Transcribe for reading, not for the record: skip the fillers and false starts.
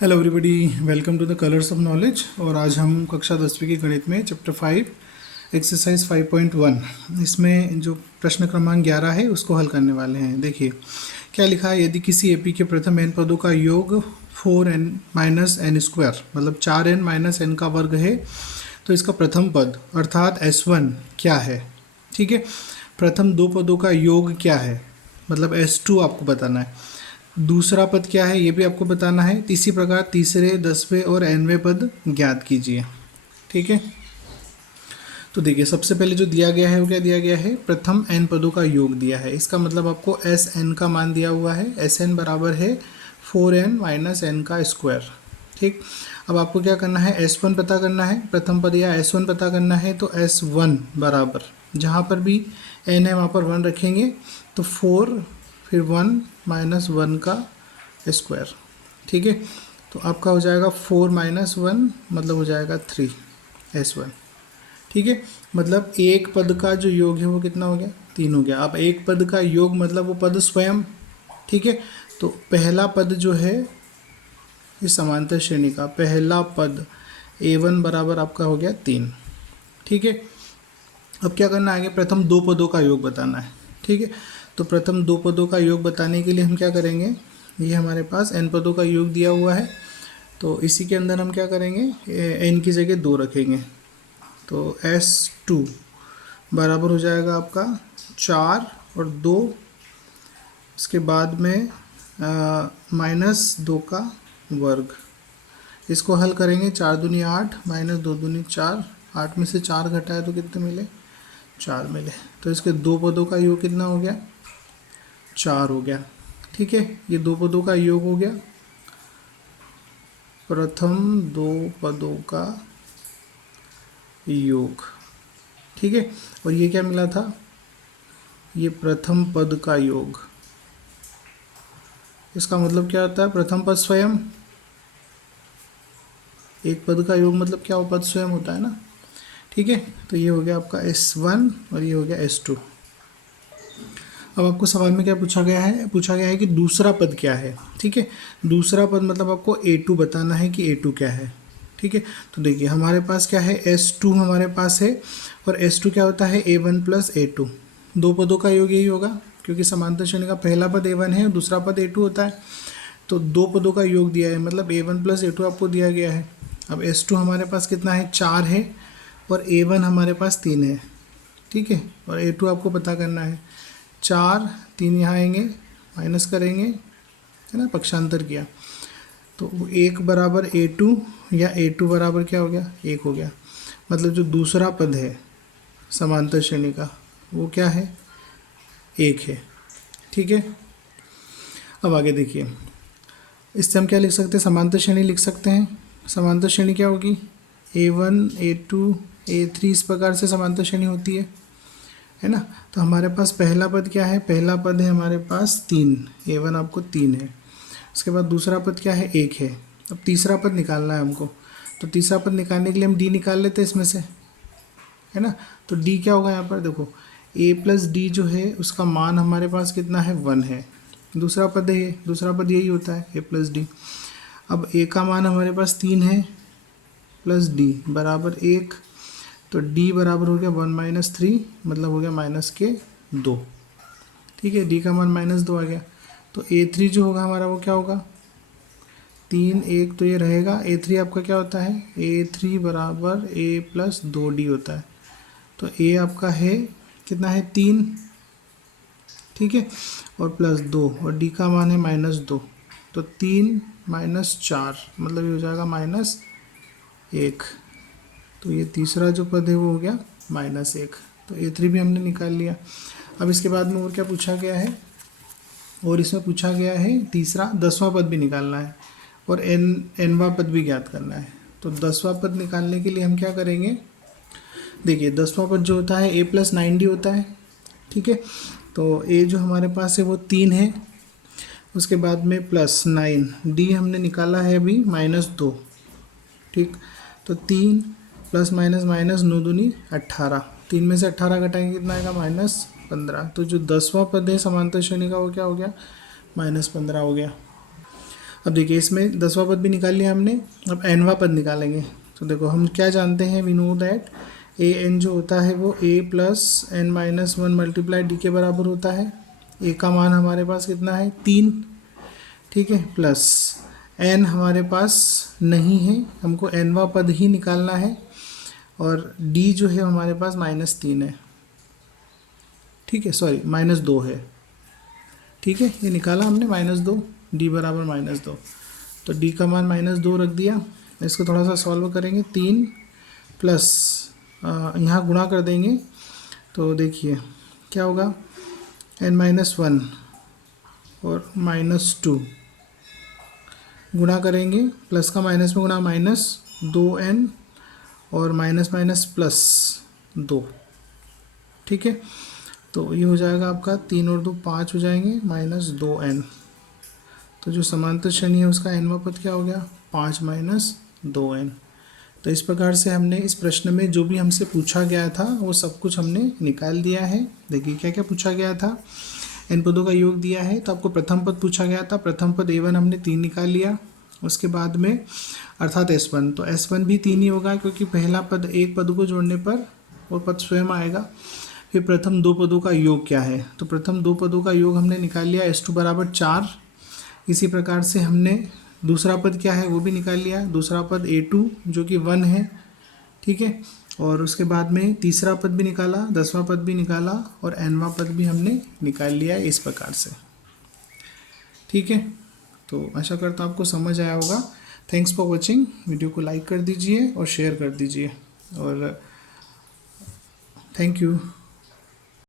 Hello everybody, welcome to the colours of knowledge. और आज हम कक्षा 10वीं के गणित में चैप्टर 5 एक्सरसाइज 5.1 इसमें जो प्रश्न क्रमांक 11 है उसको हल करने वाले हैं। देखिए क्या लिखा है। यदि किसी एपी के प्रथम n पदों का योग 4n माइनस एन स्क्वायर मतलब 4n माइनस एन का वर्ग है तो इसका प्रथम पद अर्थात S1 क्या है। ठीक है, प्रथम दो पदों का योग क्या है मतलब S2 आपको बताना है। दूसरा पद क्या है ये भी आपको बताना है। इसी प्रकार तीसरे, 10वें और nवें पद ज्ञात कीजिए। ठीक है, तो देखिए सबसे पहले जो दिया गया है वो क्या दिया गया है, प्रथम n पदों का योग दिया है। इसका मतलब आपको Sn का मान दिया हुआ है। Sn बराबर है 4n माइनस एन का स्क्वायर। ठीक, अब आपको क्या करना है, S1 पता करना है, प्रथम पद या S1 पता करना है। तो S1 बराबर जहाँ पर भी n है वहाँ पर 1 रखेंगे तो 4 फिर 1 माइनस 1 का स्क्वायर। ठीक है, तो आपका हो जाएगा 4 माइनस 1 मतलब हो जाएगा 3 S1। ठीक है, मतलब एक पद का जो योग है वो कितना हो गया, 3 हो गया। अब एक पद का योग मतलब वो पद स्वयं। ठीक है, तो पहला पद जो है इस समांतर श्रेणी का पहला पद A1 बराबर आपका हो गया 3। ठीक है, अब क्या करना है, आगे प्रथम दो पदों का योग बताना है। ठीक है, तो प्रथम दो पदों का योग बताने के लिए हम क्या करेंगे, ये हमारे पास n पदों का योग दिया हुआ है तो इसी के अंदर हम क्या करेंगे, n की जगह 2 रखेंगे। तो S2 बराबर हो जाएगा आपका 4 और 2, इसके बाद में -2 का वर्ग। इसको हल करेंगे, 4 दूनी 8 माइनस 2 दूनी 4, 8 में से 4 घटाए तो कितने मिले, 4 मिले। तो इसके दो पदों का योग कितना हो गया, 4 हो गया। ठीक है, ये दो पदों का योग हो गया, प्रथम दो पदों का योग। ठीक है, और ये क्या मिला था, ये प्रथम पद का योग। इसका मतलब क्या होता है, प्रथम पद स्वयं, एक पद का योग मतलब क्या, वो पद स्वयं होता है ना। ठीक है, तो ये हो गया आपका S1 और ये हो गया S2। अब आपको सवाल में क्या पूछा गया है, पूछा गया है कि दूसरा पद क्या है। ठीक है, दूसरा पद मतलब आपको A2 बताना है कि A2 क्या है। ठीक है, तो देखिए हमारे पास क्या है, S2 हमारे पास है और S2 क्या होता है, A1 प्लस A2। दो पदों का योग यही होगा क्योंकि समांतर श्रेणी का पहला पद A1 है और दूसरा पद A2 होता है। तो दो पदों का योग दिया है मतलब A1 प्लस A2 आपको दिया गया है। अब S2 हमारे पास कितना है, 4 है और A1 हमारे पास 3 है। ठीक है, और A2 आपको पता करना है। 4 3 यहाँ आएंगे, माइनस करेंगे, है ना, पक्षांतर किया तो 1 बराबर A2 या A2 बराबर क्या हो गया, 1 हो गया। मतलब जो दूसरा पद है समांतर श्रेणी का वो क्या है, 1 है। ठीक है, अब आगे देखिए, इससे हम क्या लिख सकते हैं, समांतर श्रेणी लिख सकते हैं। समांतर श्रेणी क्या होगी, A1 A2 A3 इस प्रकार से समांतर श्रेणी होती है ना। तो हमारे पास पहला पद क्या है, पहला पद है हमारे पास 3, A1 आपको 3 है। उसके बाद दूसरा पद क्या है, 1 है। अब तीसरा पद निकालना है हमको, तो तीसरा पद निकालने के लिए हम D निकाल लेते हैं इसमें से, है ना। तो D क्या होगा यहाँ पर, देखो A प्लस डी जो है उसका मान हमारे पास कितना है, 1 है। दूसरा पद है ये, दूसरा पद यही होता है A प्लस डी। अब A का मान हमारे पास 3 है प्लस D बराबर 1, तो D बराबर हो गया 1 माइनस 3 मतलब हो गया -2। ठीक है, D का मान -2 आ गया। तो A3 जो होगा हमारा वो क्या होगा, 3 1 तो ये रहेगा। A3 आपका क्या होता है, A3 बराबर A प्लस 2D होता है। तो A आपका है कितना है, 3। ठीक है, और प्लस 2 और D का मान है -2, तो 3 माइनस 4 मतलब ये हो जाएगा -1। तो ये तीसरा जो पद है वो हो गया -1। तो A3 भी हमने निकाल लिया। अब इसके बाद में और क्या पूछा गया है, और इसमें पूछा गया है तीसरा 10वां पद भी निकालना है और nवां पद भी ज्ञात करना है। तो 10वां पद निकालने के लिए हम क्या करेंगे, देखिए 10वां पद जो होता है A प्लस 9D होता है। ठीक है, तो A जो हमारे पास है वो 3 है, उसके बाद में प्लस 9, D हमने निकाला है अभी -2। ठीक, तो 3 प्लस माइनस माइनस 9 दूनी 18, 3 में से 18 घटाएंगे कितना आएगा, -15। तो जो 10वां पद है समांतर श्रेणी का वो क्या हो गया, -15 हो गया। अब देखिए इसमें 10वां पद भी निकाल लिया हमने, अब nवां पद निकालेंगे। तो देखो हम क्या जानते हैं, we know that a n जो होता है वो a plus n minus one multiply d के बराबर होता है। ए का मान हमारे पास कितना है 3, ठीक है, प्लस एन हमारे पास नहीं है, हमको nवां पद ही निकालना है, और डी जो है हमारे पास -3 है, ठीक है, सॉरी -2 है, ठीक है, ये निकाला हमने -2, डी बराबर -2। तो डी का मान -2 रख दिया। इसको थोड़ा सा सॉल्व करेंगे, 3 प्लस यहाँ गुणा कर देंगे, तो देखिए क्या होगा, n-1 और -2 गुणा करेंगे, प्लस का माइनस में गुणा -2n और माइनस माइनस +2, ठीक है। तो ये हो जाएगा आपका 3 और 2 5 हो जाएंगे, -2n। तो जो समांतर श्रेणी है उसका nवां पद क्या हो गया, 5 - 2n। तो इस प्रकार से हमने इस प्रश्न में जो भी हमसे पूछा गया था वो सब कुछ हमने निकाल दिया है। देखिए क्या क्या पूछा गया था, n पदों का योग दिया है, तो आपको प्रथम पद पूछा गया था, प्रथम पद a1 हमने 3 निकाल लिया, उसके बाद में अर्थात s1, तो s1 भी 3 ही होगा क्योंकि पहला पद एक पद को जोड़ने पर वो पद स्वयं आएगा। फिर प्रथम 2 पदों का योग क्या है, तो प्रथम 2 पदों का योग हमने निकाल लिया, s2 बराबर 4। इसी प्रकार से हमने दूसरा पद क्या है वो भी निकाल लिया, दूसरा पद a2 जो कि 1 है, ठीक है, और उसके बाद में तीसरा पद भी निकाला, 10वां पद भी निकाला, और nवां पद भी हमने निकाल लिया इस प्रकार से, ठीक है। तो आशा करता हूँ आपको समझ आया होगा। थैंक्स फॉर वॉचिंग, वीडियो को लाइक कर दीजिए और शेयर कर दीजिए, और थैंक यू।